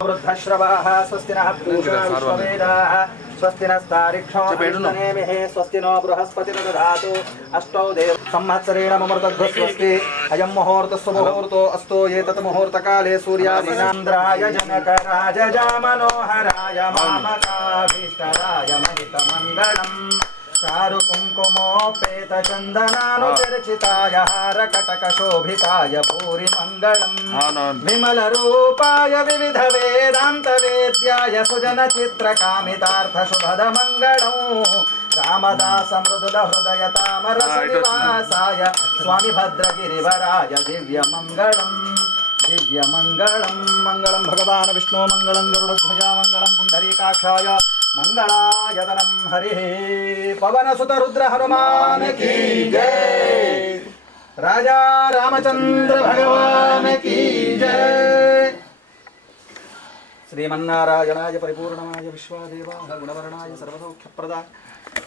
వృద్ధశ్రవాः స్వస్తి నः విశ్వవేదాः స్వస్తి నస్తారిక్షో అరిష్టనేమిః స్వస్తి నో బృహస్పతిర్దధాతు అష్టౌ దేవ సంవత్సరేణ మమృతధ్వ స్వస్తి అయం ముహూర్తో అస్తో ఏతత్ ముహూర్తకాలే సూర్యాదినాంద్రాయ జనకరాజజా మనోహరాయ మామకాభీష్టరాయ మహితమంగళం చారు కుంకుమోపేత చందనానుచర్చితాయ హార కటక శోభితాయ భూరి మంగళం విమల రూపాయ వివిధ వేదాంత వేద్యాయ సుజన చిత్ర కామితార్థ శుభద మంగళం రామదాస మృదుల హృదయ తామర శ్రీవాసాయ స్వామి భద్రగిరివరాయ దివ్య మంగళం దివ్య మంగళం మంగళం భగవాన్ విష్ణు మంగళం గరుడధ్వజ మంగళం పుండరీకాక్షాయ मंगलायतनम हरि। पवन सुत रुद्र हनुमान की जय। राजा रामचंद्र भगवान की जय। श्रीमन्नारायणाय परिपूर्णाय विश्वादेवा गुणवर्णाय सर्वसौख्यप्रदा।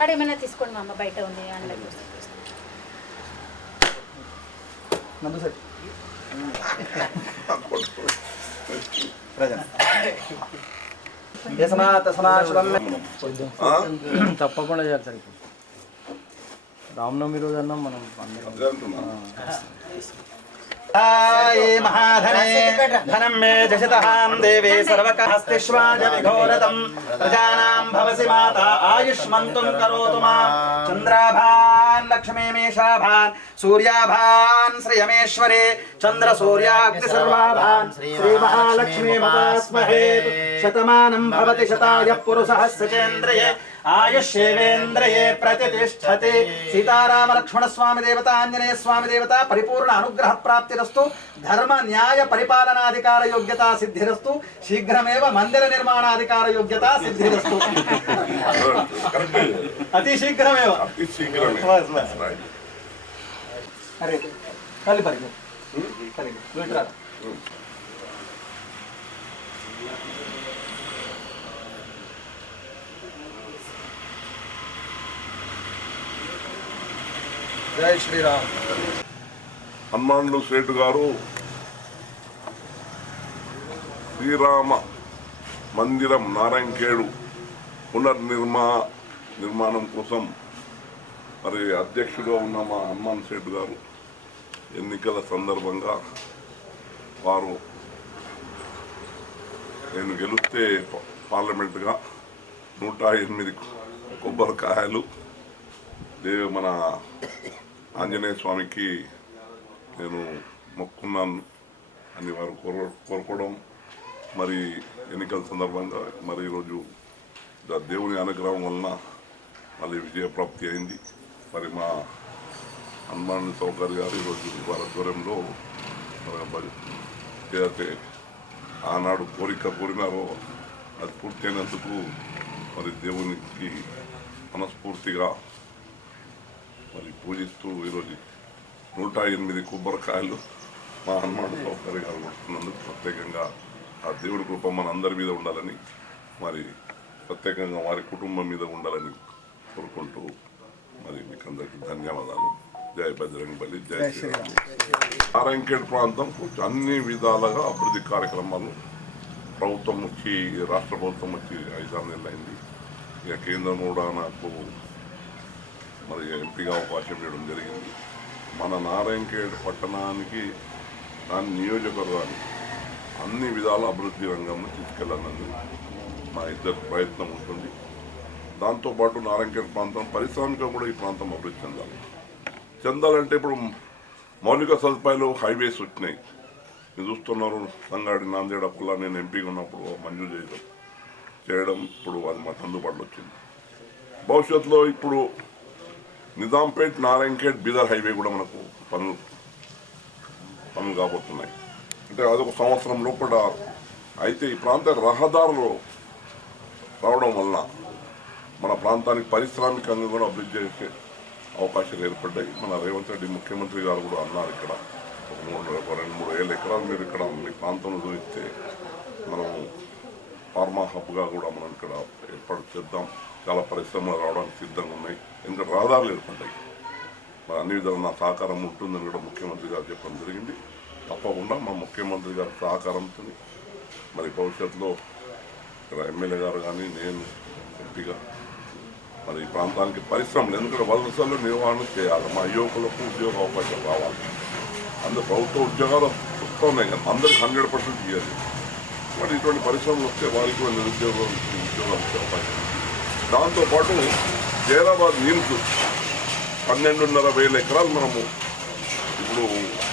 అడేమైనా తీసుకోండి మా అమ్మ బయట ఉంది? తప్పకుండా చేయాలి సార్ ఇప్పుడు. రామనవమి రోజు అన్నా మనం అందరం महाकाये महाधने धनम मे जशतहां देवे सर्वकहस्तिष्वाज विघोरदं प्रजानां भवसि माता आयुष्मन्तुं करोतु मा। चन्द्राभान् लक्ष्मीमेषाभान् सर्वाभान श्री महालक्ष्मी श्रीमहालक्ष्मीमहास्महे शतमानं भवति शताय पुरुषः सचेन्द्रिये ఆయుష్యేవేంద్రయే ప్రతిష్టతి సీతారామ లక్ష్మణ స్వామి దేవత ఆంజనేయ స్వామి దేవత పరిపూర్ణ అనుగ్రహ ప్రాప్తిరస్తు ధర్మ న్యాయ పరిపాలనాధికార యోగ్యత సిద్ధిరస్తు శీఘ్రమేవ మందిర నిర్మాణాధికార యోగ్యత సిద్ధిరస్తు అతి శీఘ్రమేవ. అరే కలి పరిగి జై శ్రీరామ్. హనుమానులు సేటు గారు శ్రీరామ మందిరం నారాయణఖేడు పునర్నిర్మా నిర్మాణం కోసం మరి అధ్యక్షుడుగా ఉన్న మా హనుమాన్ సేటు గారు ఎన్నికల సందర్భంగా వారు నేను గెలిస్తే పార్లమెంటుగా నూట ఎనిమిది కొబ్బరికాయలు దేవి మన ఆంజనేయ స్వామికి నేను మొక్కున్నాను. అని వారు కోర కోరుకోవడం మరి ఎన్నికల సందర్భంగా మరి ఈరోజు దేవుని అనుగ్రహం వలన మళ్ళీ విజయప్రాప్తి అయింది. మరి మా హనుమాన్ సౌకర్ గారు ఈరోజు వారి ఆధ్వర్యంలో మరి ఏదైతే ఆనాడు కోరిక కోరినారో అది పూర్తయినందుకు మరి దేవునికి మనస్ఫూర్తిగా మరి పూజిస్తూ ఈరోజు నూట ఎనిమిది కొబ్బరికాయలు మా హనుమాన్ సౌకర్య గారు కొడుతున్నందుకు ప్రత్యేకంగా ఆ దేవుడి కృప మన అందరి మీద ఉండాలని మరి ప్రత్యేకంగా వారి కుటుంబం మీద ఉండాలని కోరుకుంటూ మరి మీకు అందరికీ ధన్యవాదాలు. జై బజరంగ్ బలి జై శ్రీరామ్. నారాయణఖేడ్ ప్రాంతం కొంచెం అన్ని విధాలుగా అభివృద్ధి కార్యక్రమాలు ప్రభుత్వం వచ్చి రాష్ట్ర ప్రభుత్వం వచ్చి ఐదారు నెలలు అయింది ఇక కేంద్రం కూడా నాకు మరి ఎంపీగా అవకాశం ఇవ్వడం జరిగింది. మన నారాయణఖేడ్ పట్టణానికి దాని నియోజకవర్గానికి అన్ని విధాల అభివృద్ధి రంగంలో తీసుకెళ్ళాలని మా ఇద్దరు ప్రయత్నం ఉంటుంది. దాంతోపాటు నారాయణఖేడ్ ప్రాంతం పారిశ్రామిక కూడా ఈ ప్రాంతం అభివృద్ధి చెందాలి. చెందాలంటే ఇప్పుడు మౌలిక సదుపాయాలు హైవేస్ వచ్చినాయి. మీరు చూస్తున్నారు సంగాడి నాందేడ అప్పులా నేను ఎంపీగా ఉన్నప్పుడు మంజూరు చేయడం చేయడం ఇప్పుడు అది మాకు అందుబాటులో వచ్చింది. భవిష్యత్తులో ఇప్పుడు నిజాంపేట్ నారాయణఖేట్ బీదర్ హైవే కూడా మనకు పనులు పనులు కాబోతున్నాయి. అంటే అదొక సంవత్సరం లోపల అయితే ఈ ప్రాంత రహదారులు రావడం వలన మన ప్రాంతానికి పారిశ్రామికంగా కూడా అభివృద్ధి చేసే అవకాశాలు ఏర్పడ్డాయి. మన రేవంత్ రెడ్డి ముఖ్యమంత్రి గారు కూడా అన్నారు ఇక్కడ ఒక మూడు ఒక రెండు మూడు వేల ఎకరాలు మీరు ఇక్కడ మీ ప్రాంతంలో చూస్తే మనం ఫార్మా హబ్గా కూడా మనం ఇక్కడ ఏర్పాటు చేద్దాం. చాలా పరిశ్రమలు రావడానికి సిద్ధంగా ఉన్నాయి. ఎందుకంటే రహదారులు ఏర్పడ్డాయి. మరి అన్ని విధాలు నా సహకారం ఉంటుందని కూడా ముఖ్యమంత్రి గారు చెప్పడం జరిగింది. తప్పకుండా మా ముఖ్యమంత్రి గారి సహకారంతో మరి భవిష్యత్తులో ఇక్కడ ఎమ్మెల్యే గారు కానీ నేను ఎంపీగా మరి ఈ ప్రాంతానికి పరిశ్రమలు ఎందుకంటే వలసలు నిర్వహణ చేయాలి. మా యువకులకు ఉద్యోగ అవకాశం రావాలి. అందరు ప్రభుత్వ ఉద్యోగాలు వస్తున్నాయి. కానీ అందరికి హండ్రెడ్ పర్సెంట్ ఇవ్వాలి మరి ఇటువంటి పరిశ్రమలు వస్తే వారికి కూడా నిరుద్యోగం ఉద్యోగాలు వచ్చే అవకాశం దాంతోపాటు జైరాబాద్ నిమ్స్ పన్నెండున్నర వేల ఎకరాలు మనము ఇప్పుడు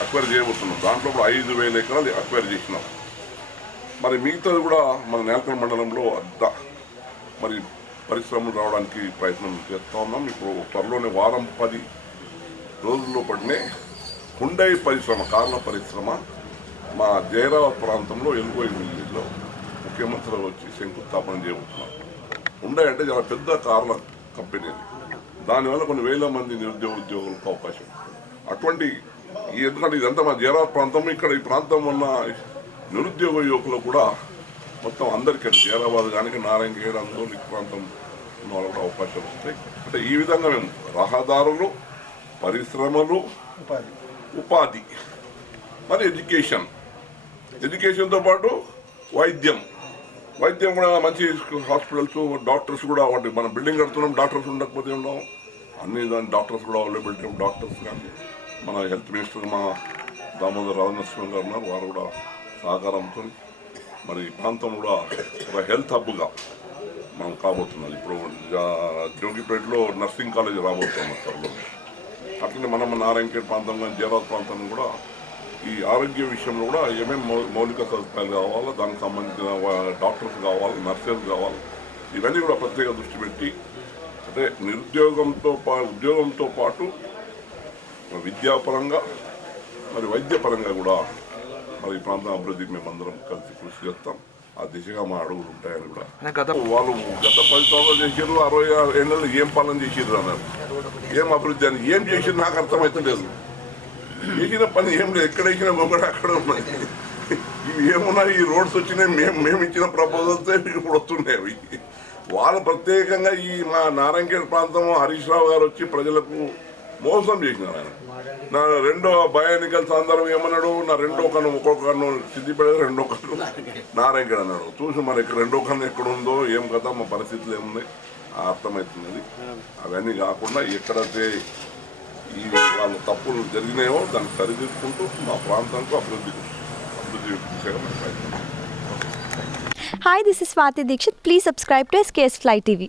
అక్వైర్ చేయబోతున్నాం. దాంట్లో కూడా ఐదు వేల ఎకరాలు అక్వైర్ చేసినాం. మరి మిగతాది కూడా మన నేలకొండ మండలంలో అద్ద మరి పరిశ్రమలు రావడానికి ప్రయత్నం చేస్తూ ఉన్నాం. ఇప్పుడు త్వరలోనే వారం పది రోజుల్లో పడినే హుండై పరిశ్రమ కార్ల పరిశ్రమ మా జైరాబాద్ ప్రాంతంలో ఎల్గోయి మిల్లిలో ముఖ్యమంత్రి వచ్చి శంకుస్థాపన చేయబోతున్నారు హుండై అంటే చాలా పెద్ద కార్ల కంపెనీ అది. దానివల్ల కొన్ని వేల మంది నిరుద్యోగ ఉద్యోగులకు అవకాశం అటువంటి ఈ ఎందుకంటే ఇదంతా మా జైరాబాద్ ప్రాంతం ఇక్కడ ఈ ప్రాంతం ఉన్న నిరుద్యోగ యువకులు కూడా మొత్తం అందరికీ జైరాబాద్ కానీ నారాయణ గేడ్ అందరూ ఈ ప్రాంతం ఉన్న వాళ్ళకు కూడా అవకాశాలు వస్తాయి. అంటే ఈ విధంగా మేము రహదారులు పరిశ్రమలు ఉపాధి. మరి ఎడ్యుకేషన్. ఎడ్యుకేషన్తో పాటు వైద్యం. వైద్యం కూడా మంచి హాస్పిటల్స్ డాక్టర్స్ కూడా ఒకటి మనం బిల్డింగ్ కడుతున్నాం డాక్టర్స్ ఉండకపోతే ఉన్నాం అన్ని దాని డాక్టర్స్ కూడా అవైలబిలిటీ డాక్టర్స్ కానీ మన హెల్త్ మినిస్టర్ మా దామోదర్ రాజనరసింహ గారు ఉన్నారు. వారు కూడా సహకారంతో మరి ఈ ప్రాంతం కూడా ఒక హెల్త్ హబ్గా మనం కాబోతున్నది ఇప్పుడు జోగిపేటలో నర్సింగ్ కాలేజ్ రాబోతున్నాం త్వరలో అట్లనే మనం నారాయణఖేడ్ ప్రాంతం కానీ జైరాబాద్ ప్రాంతం కూడా ఈ ఆరోగ్య విషయంలో కూడా ఏమేమి మౌలిక సదుపాయాలు కావాలో దానికి సంబంధించిన డాక్టర్స్ కావాలి నర్సెస్ కావాలి ఇవన్నీ కూడా ప్రత్యేక దృష్టి పెట్టి అంటే నిరుద్యోగంతో పా ఉద్యోగంతో పాటు విద్యాపరంగా మరి వైద్యపరంగా కూడా మరి ఈ ప్రాంతం అభివృద్ధికి మేమందరం కలిసి కృషి చేస్తాం. ఆ దిశగా మా అడుగులు ఉంటాయని కూడా. గత వాళ్ళు గత పది సంవత్సరాలు చేసారు అరవై ఆరు ఏళ్ళలో ఏం పాలన చేసారు అన్నారు. ఏం అభివృద్ధి అని ఏం చేసి నాకు అర్థమవుతలేదు చేసిన పని ఏం లేదు. ఎక్కడ ఒకటి అక్కడ ఉన్నాయి. ఇవి ఏమున్నాయి? ఈ రోడ్స్ వచ్చినాయి. మేము మేము ఇచ్చిన ప్రపోజల్స్ ఇప్పుడు వస్తున్నాయి అవి. వాళ్ళు ప్రత్యేకంగా ఈ మా నారాయణఖేడ్ ప్రాంతం హరీష్ రావు గారు వచ్చి ప్రజలకు మోసం చేసినారు ఆయన. నా రెండో బయానికల్ సందర్భం ఏమన్నాడు? నా రెండో కన్ను ఒక్కొక్క కన్ను సిద్ధిపేట రెండో కన్ను నారాయణఖేడ్ అన్నాడు. చూసి మరి ఇక్కడ రెండో కన్ను ఎక్కడ ఉందో ఏం కదా మా పరిస్థితులు ఏమున్నాయి? ఆ. అర్థమవుతున్నది అవన్నీ కాకుండా ఎక్కడైతే ఈ వాళ్ళ తప్పులు జరిగినాయో దాన్ని సరిదిద్దుకుంటూ మా ప్రాంతానికి అభివృద్ధి అభివృద్ధి దిశగా మేము ప్రయత్నం hi this is Swathi Dixit please subscribe to SKS fly TV